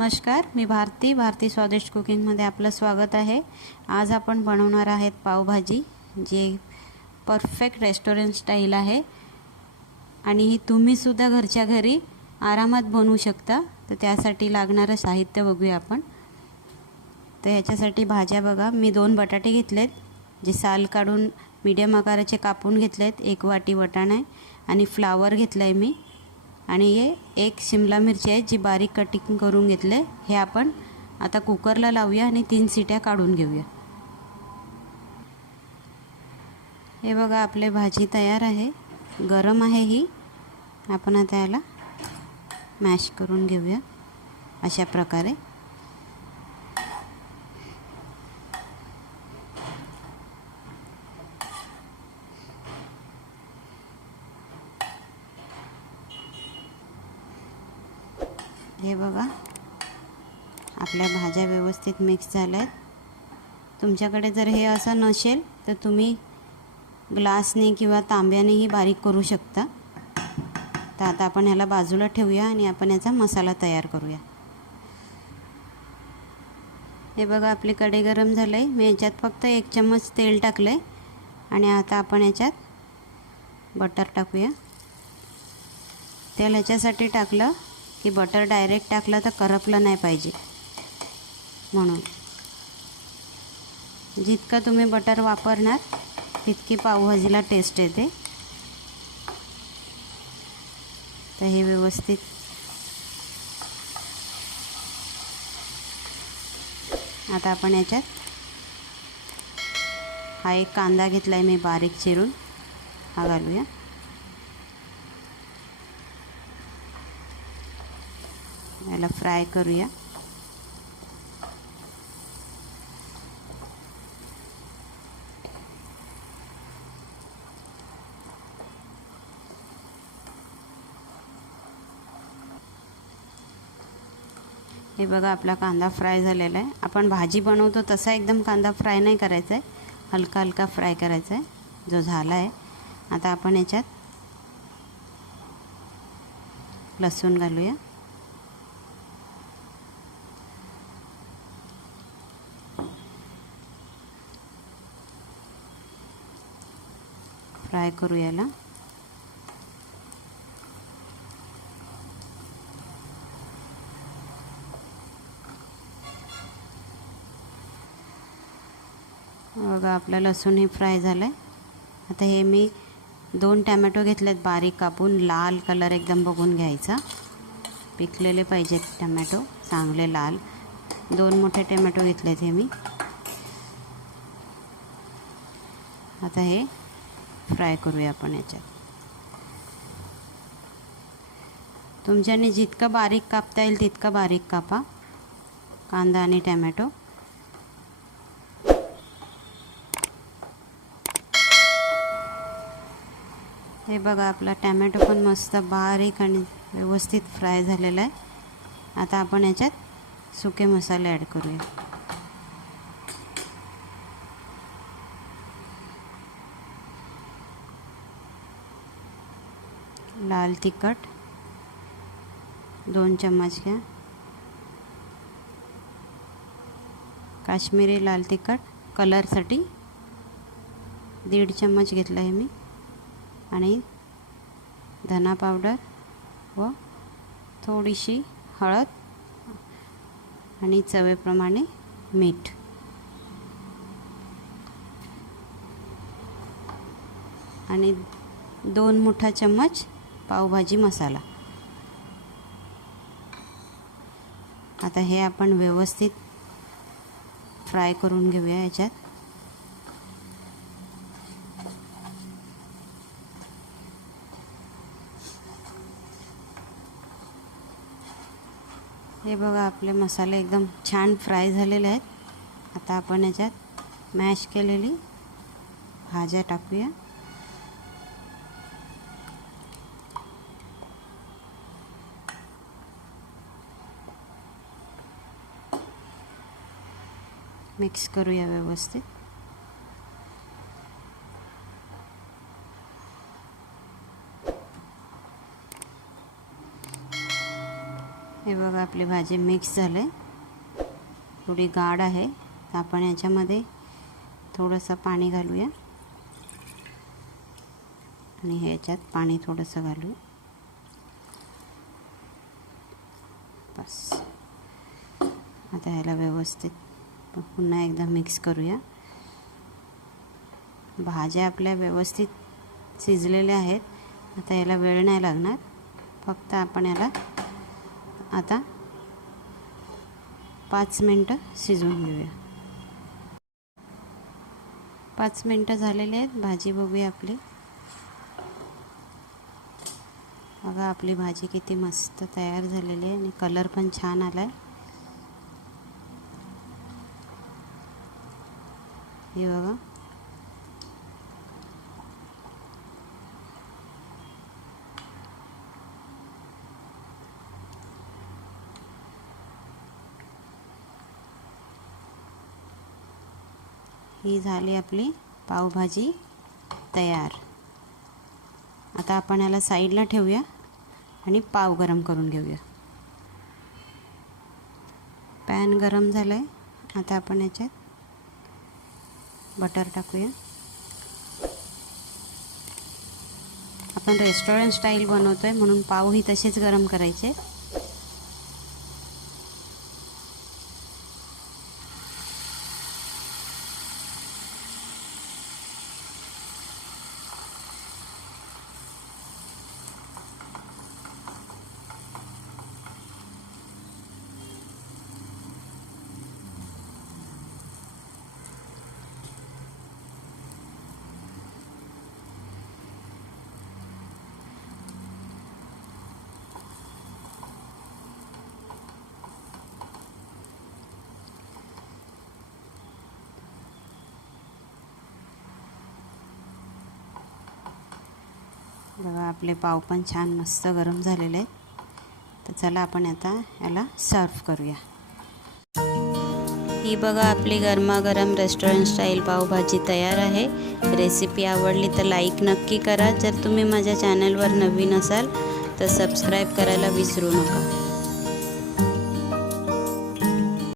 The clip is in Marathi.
नमस्कार, मी भारती स्वादिष्ट कुकिंगमध्ये आपलं स्वागत आहे। आज आपण बनवणार आहेत पावभाजी, जे परफेक्ट रेस्टॉरंट स्टाईल आहे आणि ही तुम्ही सुद्धा घरच्या घरी आरामात बनवू शकता। तर त्यासाठी लागणारे साहित्य बघूया आपण। तर ह्याच्यासाठी भाज्या बघा, मी 2 बटाटे घेतलेत, जे साल काढून मीडियम आकाराचे कापून घेतलेत। 1 वाटी वाटाणा आहे आणि फ्लावर घेतलाय मी, आणि ये 1 शिमला मिरची आहे जी बारीक कटिंग करून घेतले। हे आपण आता कुकरला लावूया आणि 3 सीट्या काढून घेऊया। हे बघा, आपले भाजी तयार आहे, गरम आहे ही। आपण आता याला मॅश करून घेऊया अशा प्रकारे। हे बघा, आपल्या भाज्या व्यवस्थित मिक्स झाल्या आहेत। तुमच्याकडे जर हे असं नसेल तर तुम्ही ग्लासने किंवा तांब्यानेही बारीक करू शकता। तर आता आपण ह्याला बाजूला ठेवूया आणि आपण याचा मसाला तयार करूया। हे बघा, आपली कढई गरम झाली। मी याच्यात फक्त 1 चम्मच तेल टाकले आणि आता आपण याच्यात बटर टाकूया। तेल ह्याच्यासाठी टाकलं की बटर डायरेक्ट टाकलं तर करपलं नाही पाहिजे, म्हणून जितकं तुम्ही बटर वापरणार तितकी पावभाजीला टेस्ट येते। तर हे व्यवस्थित आता आपण याच्यात हा 1 कांदा घेतलाय मी बारीक चिरून, हा घालूया। याला फ्राय करूया। हे बघा, आपला कांदा फ्राय झालेला आहे। आपण भाजी बनवतो तसा एकदम कांदा फ्राय नाही करायचा आहे, हलका हलका फ्राय करायचा आहे, जो झाला आहे। आता आपण याच्यात लसूण घालूया। फ्राय करू याला। बघा, आपला लसूण ही फ्राय झाला आहे। आता हे मी 2 टमॅटो घेतलेत बारीक कापून, लाल कलर एकदम बघून घ्यायचा, पिकलेले पाहिजेत टमॅटो, चांगले लाल। 2 मोठे टमॅटो घेतलेत हे मी। आता हे फ्राय करूया आपण याच्यात। तुमच्याने जितकं बारीक कापता येईल तितकं बारीक कापा कांदा आणि टमॅटो। हे बघा, आपला टमॅटो पण मस्त बारीक आणि व्यवस्थित फ्राय झालेला आहे। आता आपण याच्यात सुके मसाले ॲड करूया। लाल तिखट 2 चम्मच घ्या, काश्मीरी लाल तिखट कलरसाठी 1.5 चम्मच घेतला आहे मी, आणि धना पावडर व थोडीशी हळद आणि चवीप्रमाणे मीठ। आणि 2 मोठा चम्मच पावभाजी मसाला। आता हे आपण व्यवस्थित फ्राय करून घेऊया याच्यात। हे बघा, आपले मसाले एकदम छान फ्राय झालेले आहेत। आता आपण याच्यात मॅश केलेली भाज्या टाकूया। मिक्स करूया व्यवस्थित। हे बघा, आपली भाजी मिक्स झाले, थोडी गाढ आहे, तर आपण याच्यामध्ये थोडंसं पाणी घालूया आणि ह्याच्यात पाणी थोडंसं घालू. बस. आता ह्याला व्यवस्थित पुन्हा एकदा मिक्स करूया. भाज्या आपल्या व्यवस्थित शिजलेल्या आहेत. आता याला वेळ नाही लागणार, फक्त आपण याला आता 5 मिनटं शिजवून घेऊया. 5 मिनटं झालेले आहेत. भाजी बघूया आपली. बघा आपली भाजी किती मस्त तयार झालेली आहे आणि कलर पण छान आला आहे. हे बघा. ही झाली आपली पावभाजी तयार. आता आपण याला साईडला ठेवूया आणि पाव गरम करून घेऊया. पॅन गरम झाला आहे. आता आपण याच्यात बटर टाकूया. आपण रेस्टॉरंट स्टाईल बनवतो आहे म्हणून पावही तसेच गरम करायचे. बघा आपले पाव पण छान मस्त गरम झालेले आहेत. तर चला आपण आता याला सर्व करूया. ही बघा आपली गरमागरम रेस्टॉरंट स्टाईल पावभाजी तयार आहे. रेसिपी आवडली तर लाईक नक्की करा. जर तुम्ही माझ्या चॅनलवर नवीन असाल तर सबस्क्राईब करायला विसरू नका.